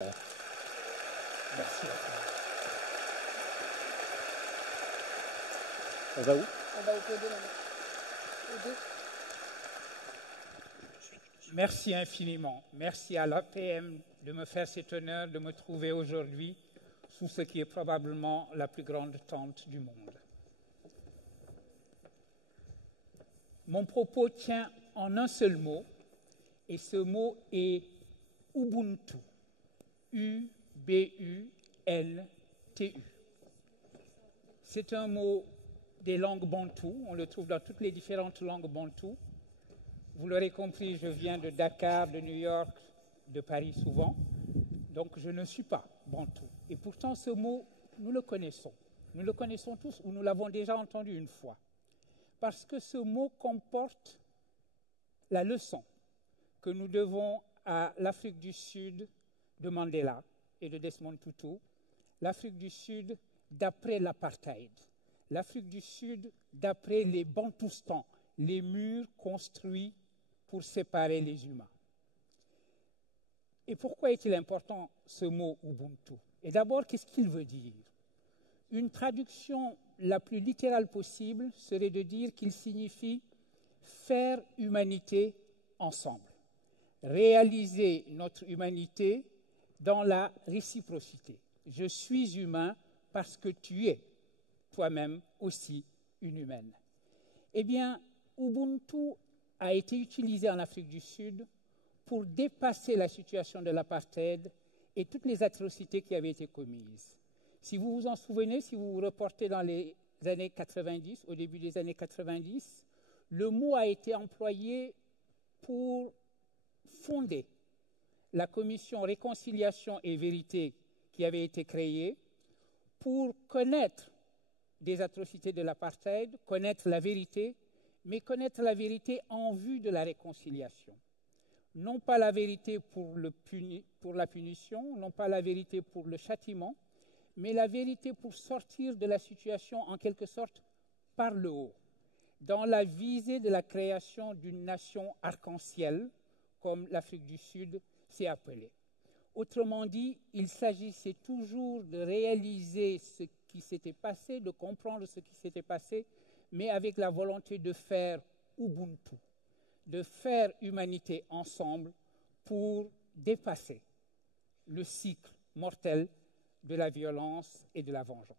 Merci. On va où? On va au coder maintenant. Merci infiniment. Merci à l'APM de me faire cet honneur de me trouver aujourd'hui sous ce qui est probablement la plus grande tente du monde. Mon propos tient en un seul mot, et ce mot est Ubuntu. U-B-U-N-T-U. C'est un mot des langues bantoues, on le trouve dans toutes les différentes langues bantoues. Vous l'aurez compris, je viens de Dakar, de New York, de Paris souvent, donc je ne suis pas bantou. Et pourtant ce mot, nous le connaissons tous, ou nous l'avons déjà entendu une fois. Parce que ce mot comporte la leçon que nous devons à l'Afrique du Sud de Mandela et de Desmond Tutu, l'Afrique du Sud d'après l'apartheid, l'Afrique du Sud d'après les Bantoustans, les murs construits pour séparer les humains. Et pourquoi est-il important ce mot Ubuntu? Et d'abord, qu'est-ce qu'il veut dire? Une traduction la plus littérale possible serait de dire qu'il signifie faire humanité ensemble, réaliser notre humanité dans la réciprocité. Je suis humain parce que tu es toi-même aussi une humaine. Eh bien, Ubuntu a été utilisé en Afrique du Sud pour dépasser la situation de l'apartheid et toutes les atrocités qui avaient été commises. Si vous vous en souvenez, si vous vous reportez dans les années 90, au début des années 90, le mot a été employé pour fonder la commission Réconciliation et Vérité qui avait été créée pour connaître des atrocités de l'apartheid, connaître la vérité, mais connaître la vérité en vue de la réconciliation. Non pas la vérité pour la punition, non pas la vérité pour le châtiment, mais la vérité pour sortir de la situation en quelque sorte par le haut, dans la visée de la création d'une nation arc-en-ciel, comme l'Afrique du Sud s'est appelée. Autrement dit, il s'agissait toujours de réaliser ce qui s'était passé, de comprendre ce qui s'était passé, mais avec la volonté de faire Ubuntu, de faire humanité ensemble pour dépasser le cycle mortel de la violence et de la vengeance.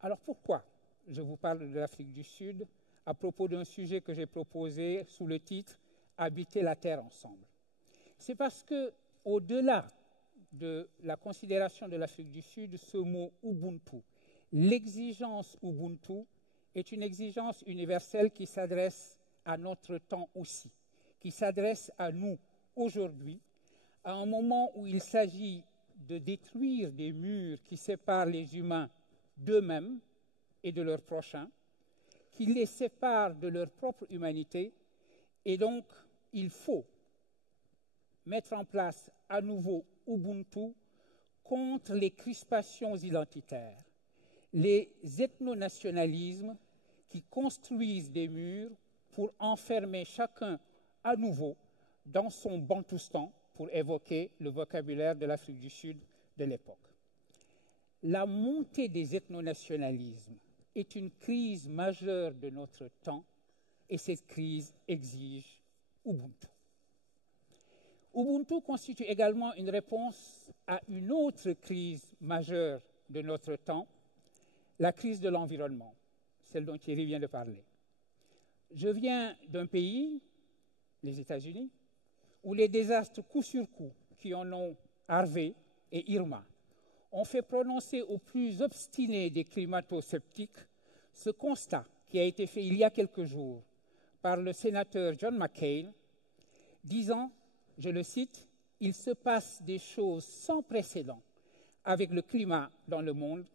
Alors pourquoi je vous parle de l'Afrique du Sud à propos d'un sujet que j'ai proposé sous le titre « Habiter la Terre ensemble ». C'est parce que, au-delà de la considération de l'Afrique du Sud, ce mot Ubuntu, l'exigence Ubuntu, est une exigence universelle qui s'adresse à notre temps aussi, qui s'adresse à nous aujourd'hui, à un moment où il s'agit de détruire des murs qui séparent les humains d'eux-mêmes et de leurs prochains, qui les séparent de leur propre humanité, et donc il faut mettre en place à nouveau Ubuntu contre les crispations identitaires, les ethnonationalismes qui construisent des murs pour enfermer chacun à nouveau dans son Bantoustan, pour évoquer le vocabulaire de l'Afrique du Sud de l'époque. La montée des ethnonationalismes est une crise majeure de notre temps et cette crise exige Ubuntu. Ubuntu constitue également une réponse à une autre crise majeure de notre temps, la crise de l'environnement, celle dont Thierry vient de parler. Je viens d'un pays, les États-Unis, où les désastres coup sur coup, qui en ont Harvey et Irma, ont fait prononcer aux plus obstinés des climato-sceptiques ce constat qui a été fait il y a quelques jours par le sénateur John McCain, disant, je le cite, « Il se passe des choses sans précédent avec le climat dans le monde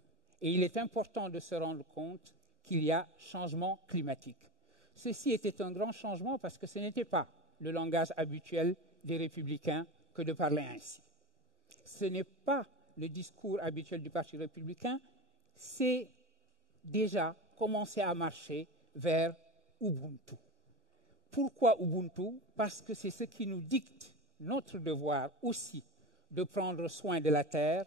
et il est important de se rendre compte qu'il y a changement climatique. » Ceci était un grand changement parce que ce n'était pas le langage habituel des républicains que de parler ainsi. Ce n'est pas le discours habituel du Parti républicain, c'est déjà commencer à marcher vers Ubuntu. Pourquoi Ubuntu? Parce que c'est ce qui nous dicte notre devoir aussi de prendre soin de la terre,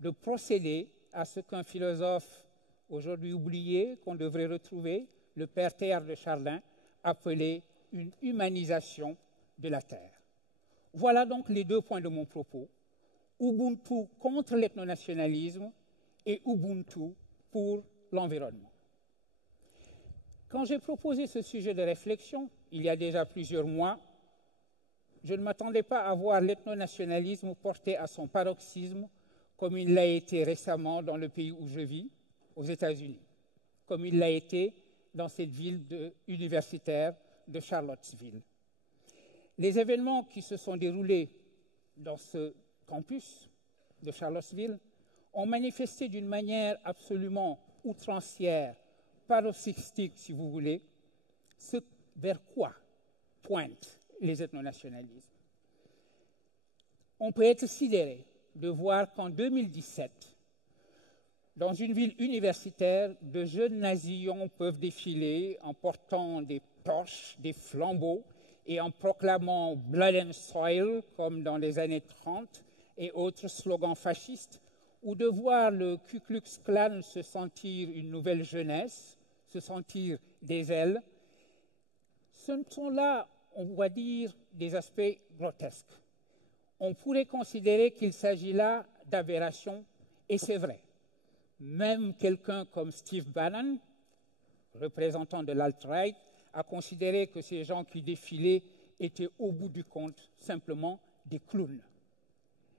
de procéder à ce qu'un philosophe aujourd'hui oublié, qu'on devrait retrouver, le père Teilhard de Chardin, appelait une humanisation de la terre. Voilà donc les deux points de mon propos. Ubuntu contre l'ethnonationalisme et Ubuntu pour l'environnement. Quand j'ai proposé ce sujet de réflexion, il y a déjà plusieurs mois, je ne m'attendais pas à voir l'ethnonationalisme porté à son paroxysme comme il l'a été récemment dans le pays où je vis, aux États-Unis, comme il l'a été dans cette ville universitaire de Charlottesville. Les événements qui se sont déroulés dans ce campus de Charlottesville ont manifesté d'une manière absolument outrancière, paroxystique si vous voulez, ce vers quoi pointent les ethnonationalismes. On peut être sidéré de voir qu'en 2017, dans une ville universitaire, de jeunes nasillons peuvent défiler en portant des torches, des flambeaux et en proclamant « Blood and Soil » comme dans les années 30 et autres slogans fascistes, ou de voir le Ku Klux Klan se sentir une nouvelle jeunesse, se sentir des ailes. Ce sont là, on va dire, des aspects grotesques. On pourrait considérer qu'il s'agit là d'aberrations, et c'est vrai. Même quelqu'un comme Steve Bannon, représentant de l'alt-right, a considéré que ces gens qui défilaient étaient au bout du compte simplement des clowns.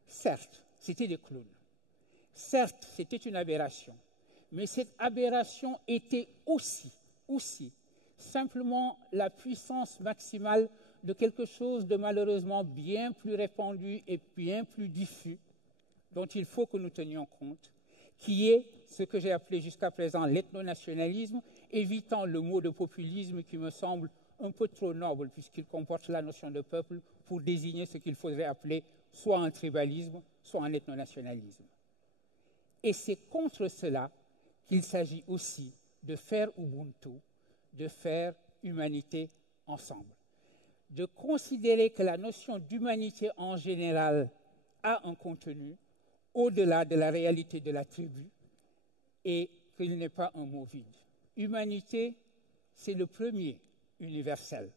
Certes, c'était des clowns. Certes, c'était une aberration. Mais cette aberration était aussi simplement la puissance maximale de quelque chose de malheureusement bien plus répandu et bien plus diffus, dont il faut que nous tenions compte, qui est ce que j'ai appelé jusqu'à présent l'ethnonationalisme, évitant le mot de populisme qui me semble un peu trop noble puisqu'il comporte la notion de peuple pour désigner ce qu'il faudrait appeler soit un tribalisme, soit un ethnonationalisme. Et c'est contre cela qu'il s'agit aussi de faire Ubuntu, de faire humanité ensemble. De considérer que la notion d'humanité en général a un contenu au-delà de la réalité de la tribu et qu'il n'est pas un mot vide. Humanité, c'est le premier universel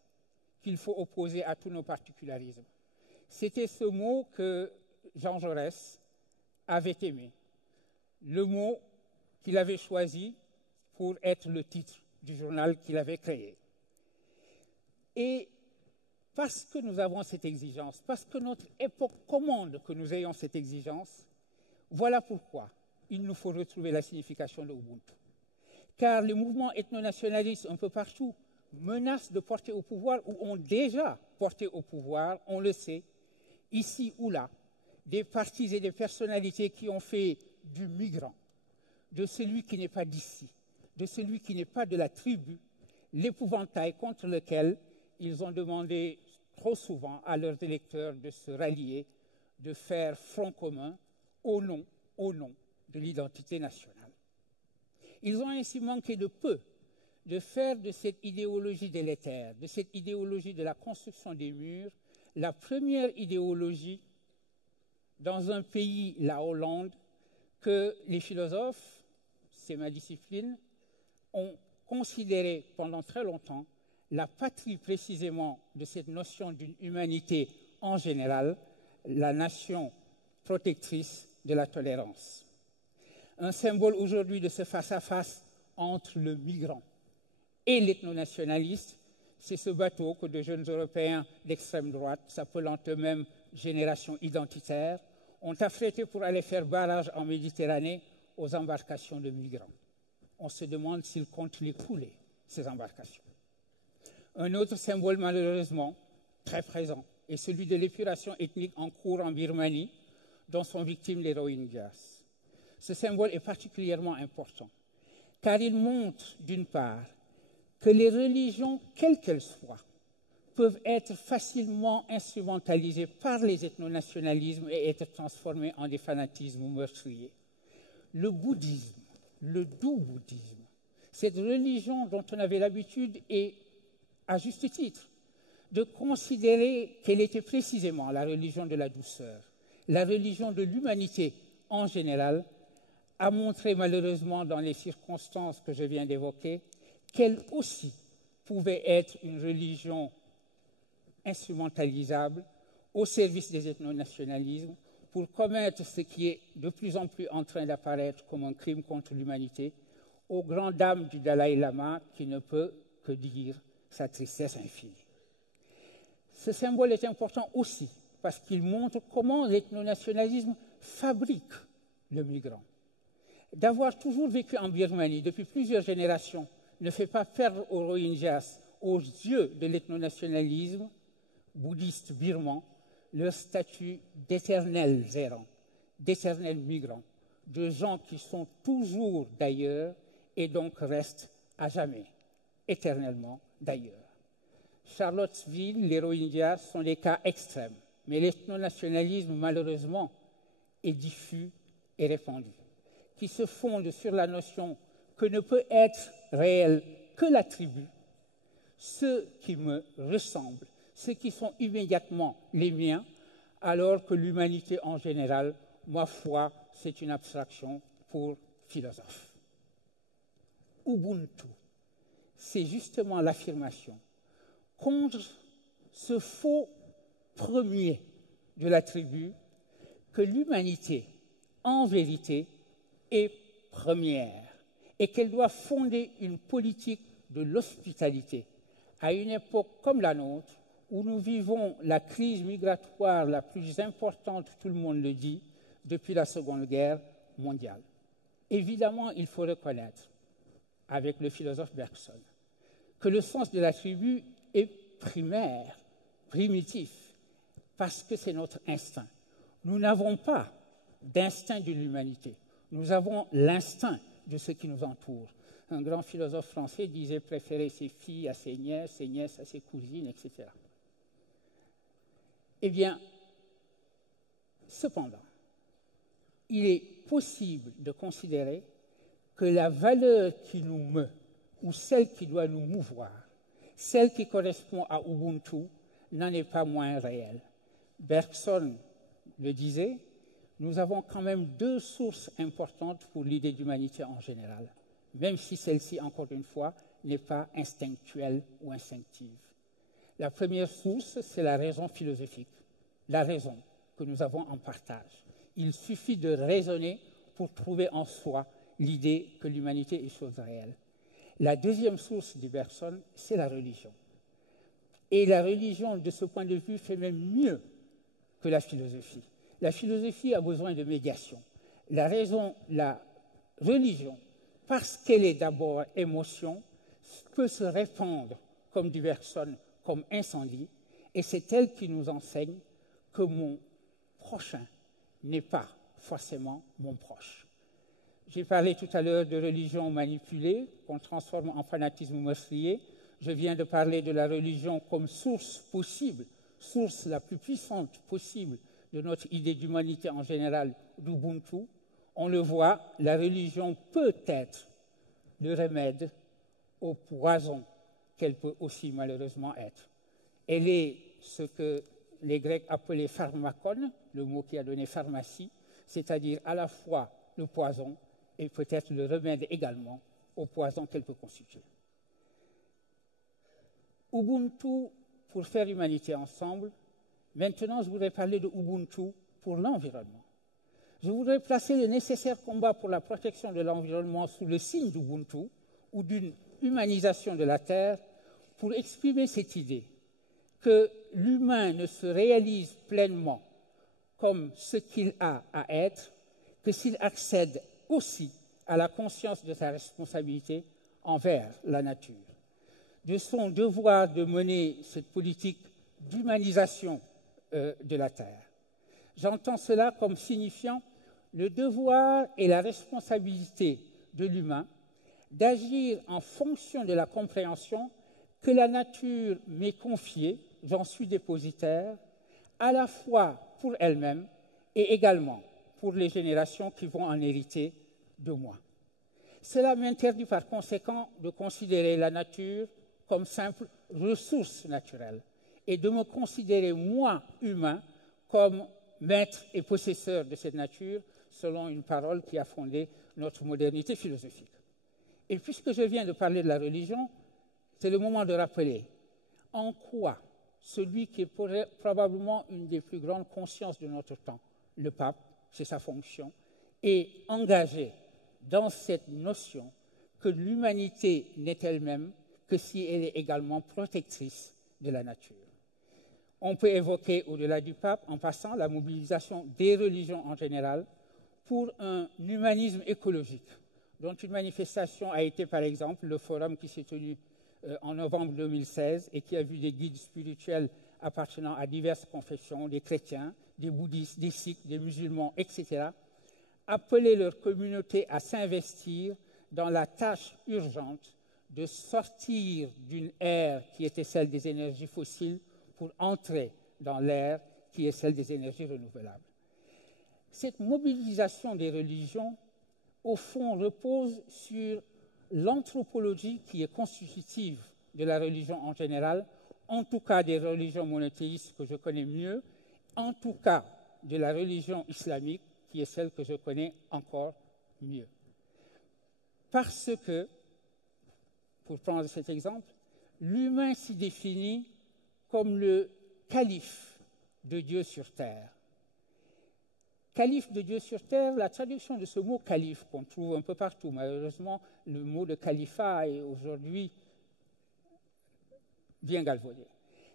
qu'il faut opposer à tous nos particularismes. C'était ce mot que Jean Jaurès avait aimé, le mot qu'il avait choisi pour être le titre du journal qu'il avait créé. Et parce que nous avons cette exigence, parce que notre époque commande que nous ayons cette exigence, voilà pourquoi il nous faut retrouver la signification de Ubuntu. Car les mouvements ethnonationalistes un peu partout menacent de porter au pouvoir ou ont déjà porté au pouvoir, on le sait, ici ou là, des partis et des personnalités qui ont fait du migrant, de celui qui n'est pas d'ici, de celui qui n'est pas de la tribu, l'épouvantail contre lequel ils ont demandé trop souvent à leurs électeurs de se rallier, de faire front commun au nom de l'identité nationale. Ils ont ainsi manqué de peu de faire de cette idéologie délétère, de cette idéologie de la construction des murs, la première idéologie dans un pays, la Hollande, que les philosophes, c'est ma discipline, ont considéré pendant très longtemps la patrie précisément de cette notion d'une humanité en général, la nation protectrice de la tolérance. Un symbole aujourd'hui de ce face-à-face entre le migrant et l'ethnonationaliste, c'est ce bateau que de jeunes Européens d'extrême droite, s'appelant eux-mêmes génération identitaire, ont affrété pour aller faire barrage en Méditerranée aux embarcations de migrants. On se demande s'ils comptent les couler, ces embarcations. Un autre symbole malheureusement très présent est celui de l'épuration ethnique en cours en Birmanie, dont sont victimes les Rohingyas. Ce symbole est particulièrement important, car il montre, d'une part, que les religions, quelles qu'elles soient, peuvent être facilement instrumentalisées par les ethnonationalismes et être transformées en des fanatismes meurtriers. Le bouddhisme, le doux bouddhisme, cette religion dont on avait l'habitude, et à juste titre, de considérer qu'elle était précisément la religion de la douceur, la religion de l'humanité en général a montré malheureusement dans les circonstances que je viens d'évoquer qu'elle aussi pouvait être une religion instrumentalisable au service des ethnonationalismes pour commettre ce qui est de plus en plus en train d'apparaître comme un crime contre l'humanité, aux grandes dames du Dalai Lama qui ne peut que dire sa tristesse infinie. Ce symbole est important aussi parce qu'il montre comment l'ethnonationalisme fabrique le migrant. D'avoir toujours vécu en Birmanie depuis plusieurs générations ne fait pas perdre aux Rohingyas, aux yeux de l'ethnonationalisme bouddhiste birman, leur statut d'éternels errants, d'éternels migrants, de gens qui sont toujours d'ailleurs et donc restent à jamais, éternellement d'ailleurs. Charlottesville, les Rohingyas sont des cas extrêmes, mais l'ethnonationalisme, malheureusement, est diffus et répandu, qui se fonde sur la notion que ne peut être réel que la tribu, ceux qui me ressemblent, ceux qui sont immédiatement les miens, alors que l'humanité en général, ma foi, c'est une abstraction pour philosophes. Ubuntu, c'est justement l'affirmation contre ce faux premier de la tribu que l'humanité, en vérité, est première et qu'elle doit fonder une politique de l'hospitalité à une époque comme la nôtre où nous vivons la crise migratoire la plus importante, tout le monde le dit, depuis la Seconde Guerre mondiale. Évidemment, il faut reconnaître, avec le philosophe Bergson, que le sens de la tribu est primaire, primitif, parce que c'est notre instinct. Nous n'avons pas d'instinct de l'humanité. Nous avons l'instinct de ce qui nous entoure. Un grand philosophe français disait préférer ses filles à ses nièces à ses cousines, etc. Eh bien, cependant, il est possible de considérer que la valeur qui nous meut, ou celle qui doit nous mouvoir, celle qui correspond à Ubuntu, n'en est pas moins réelle. Bergson le disait, nous avons quand même deux sources importantes pour l'idée d'humanité en général, même si celle-ci, encore une fois, n'est pas instinctuelle ou instinctive. La première source, c'est la raison philosophique, la raison que nous avons en partage. Il suffit de raisonner pour trouver en soi l'idée que l'humanité est chose réelle. La deuxième source, dit Bergson, c'est la religion. Et la religion, de ce point de vue, fait même mieux que la philosophie. La philosophie a besoin de médiation. La religion, parce qu'elle est d'abord émotion, peut se répandre, comme dit Bergson, comme incendie, et c'est elle qui nous enseigne que mon prochain n'est pas forcément mon proche. J'ai parlé tout à l'heure de religion manipulée, qu'on transforme en fanatisme meurtrier. Je viens de parler de la religion comme source possible, source la plus puissante possible de notre idée d'humanité en général, d'Ubuntu. On le voit, la religion peut être le remède au poison qu'elle peut aussi malheureusement être. Elle est ce que les Grecs appelaient pharmakon, le mot qui a donné pharmacie, c'est-à-dire à la fois le poison et peut-être le remède également au poison qu'elle peut constituer. Ubuntu pour faire humanité ensemble. Maintenant, je voudrais parler de Ubuntu pour l'environnement. Je voudrais placer le nécessaire combat pour la protection de l'environnement sous le signe d'Ubuntu ou d'une humanisation de la Terre pour exprimer cette idée que l'humain ne se réalise pleinement comme ce qu'il a à être que s'il accède aussi à la conscience de sa responsabilité envers la nature, de son devoir de mener cette politique d'humanisation de la Terre. J'entends cela comme signifiant le devoir et la responsabilité de l'humain d'agir en fonction de la compréhension que la nature m'est confiée, j'en suis dépositaire, à la fois pour elle-même et également pour les générations qui vont en hériter de moi. Cela m'interdit par conséquent de considérer la nature comme simple ressource naturelle et de me considérer, moi, humain, comme maître et possesseur de cette nature, selon une parole qui a fondé notre modernité philosophique. Et puisque je viens de parler de la religion, c'est le moment de rappeler en quoi celui qui est probablement une des plus grandes consciences de notre temps, le pape, c'est sa fonction, est engagé dans cette notion que l'humanité n'est elle-même que si elle est également protectrice de la nature. On peut évoquer, au-delà du pape, en passant, la mobilisation des religions en général pour un humanisme écologique, dont une manifestation a été, par exemple, le forum qui s'est tenu en novembre 2016 et qui a vu des guides spirituels appartenant à diverses confessions, des chrétiens, des bouddhistes, des sikhs, des musulmans, etc., appeler leur communauté à s'investir dans la tâche urgente de sortir d'une ère qui était celle des énergies fossiles pour entrer dans l'ère qui est celle des énergies renouvelables. Cette mobilisation des religions, au fond, repose sur l'anthropologie qui est constitutive de la religion en général, en tout cas des religions monothéistes que je connais mieux, en tout cas de la religion islamique qui est celle que je connais encore mieux. Parce que, pour prendre cet exemple, l'humain s'y définit comme le calife de Dieu sur terre. Calife de Dieu sur terre, la traduction de ce mot calife qu'on trouve un peu partout, malheureusement, le mot de califat est aujourd'hui bien galvaudé.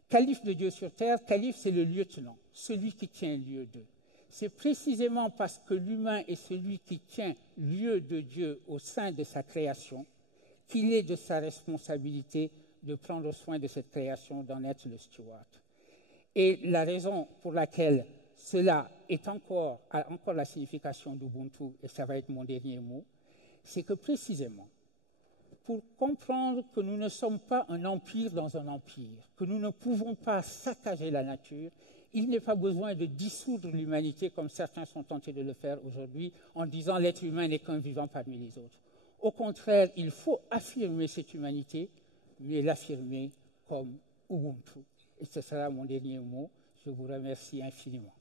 Calife de Dieu sur terre, calife c'est le lieutenant, celui qui tient lieu d'eux. C'est précisément parce que l'humain est celui qui tient lieu de Dieu au sein de sa création qu'il est de sa responsabilité de prendre soin de cette création, d'en être le steward. Et la raison pour laquelle cela a encore la signification d'Ubuntu, et ça va être mon dernier mot, c'est que précisément, pour comprendre que nous ne sommes pas un empire dans un empire, que nous ne pouvons pas saccager la nature, il n'est pas besoin de dissoudre l'humanité comme certains sont tentés de le faire aujourd'hui en disant l'être humain n'est qu'un vivant parmi les autres. Au contraire, il faut affirmer cette humanité, mais l'affirmer comme Ubuntu. Et ce sera mon dernier mot. Je vous remercie infiniment.